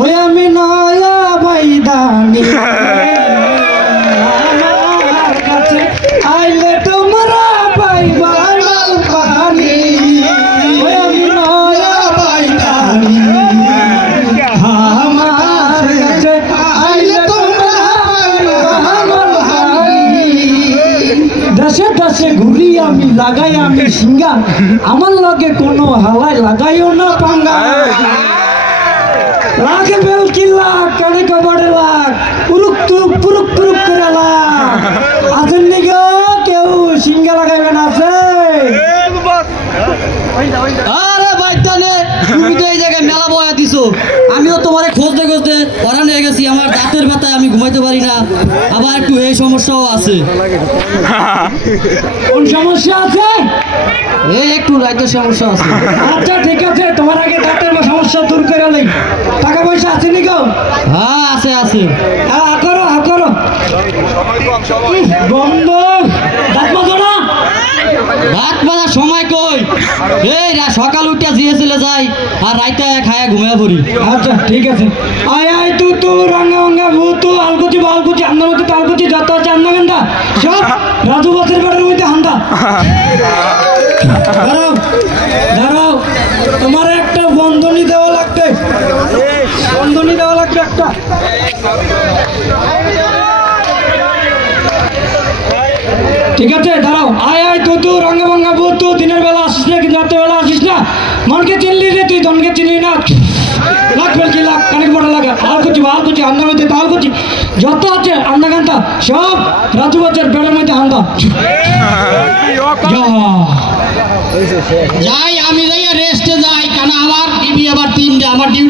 ওই আমি নয়া বাইদানি আইলে তোমরা পাইবা পানি ওই আমি নয়া বাইদানি আমার কাছে আইলে তোমরা দেশে দেশে ঘুরি আমি লাগাই আমি সিঙ্গা আমার লগে কোনো হালাই লাগাইও না পাঙ্গা लागे बेल किल्ला कड़े कबड़े लाग पुरुक पुरुक करे लाग आजन निगो केउ सिंगा लगाइबेन আছে আরে বাইতানে তুমি তো এই জায়গায় মেলা বয়া দিছো আমিও তোমারে খোঁজতে খোঁজতে পরান হয়ে গেছি আমার দাঁতের ব্যথায় আমি ঘুমাইতে পারি না আবার একটু এই সমস্যাও আছে কোন সমস্যা আছে এই একটু রাইতের সমস্যা আছে আচ্ছা ঠিক আছে তোমার আগে দাঁতের সমস্যা দূর করে লই টাকা পয়সা আছে নি গো হ্যাঁ আছে আছে হ্যাঁ করো বন্ধ দাঁত মাজো না রাত বাজার সময় কই এই সকাল উঠিয়া জিয়েছিলে যাই আর রাইতে খায়া ঘুমিয়ে পড়ি আচ্ছা ঠিক আছে আয় আয় তু রঙা রঙা ভূতু আলকুচি বালকুচি আন্দার মধ্যে তালকুচি যত আছে আন্না গন্ধা সব রাজু বাসের বাড়ির মধ্যে হান্দা দাঁড়াও তোমার একটা বন্ধনী দেওয়া লাগবে একটা ঠিক আছে দাঁড়াও আয় আয় তু রঙা ভঙ্গা ভূতু দিনের বেলা আসিস না কিন্তু রাতের বেলা আসিস না মনকে চিনলি রে তুই ধনকে চিনলি না লাখ ফেলছি লাখ কানেক বড় লাগা আলকুচি আন্দার মধ্যে তালকুচি যত আছে আন্না গান্তা সব রাজু বাজার বেড়ার মধ্যে হান্দা যাই আমি রেস্টে যাই কারণ আমার ডিবি আবার 3 আমার ডিউটি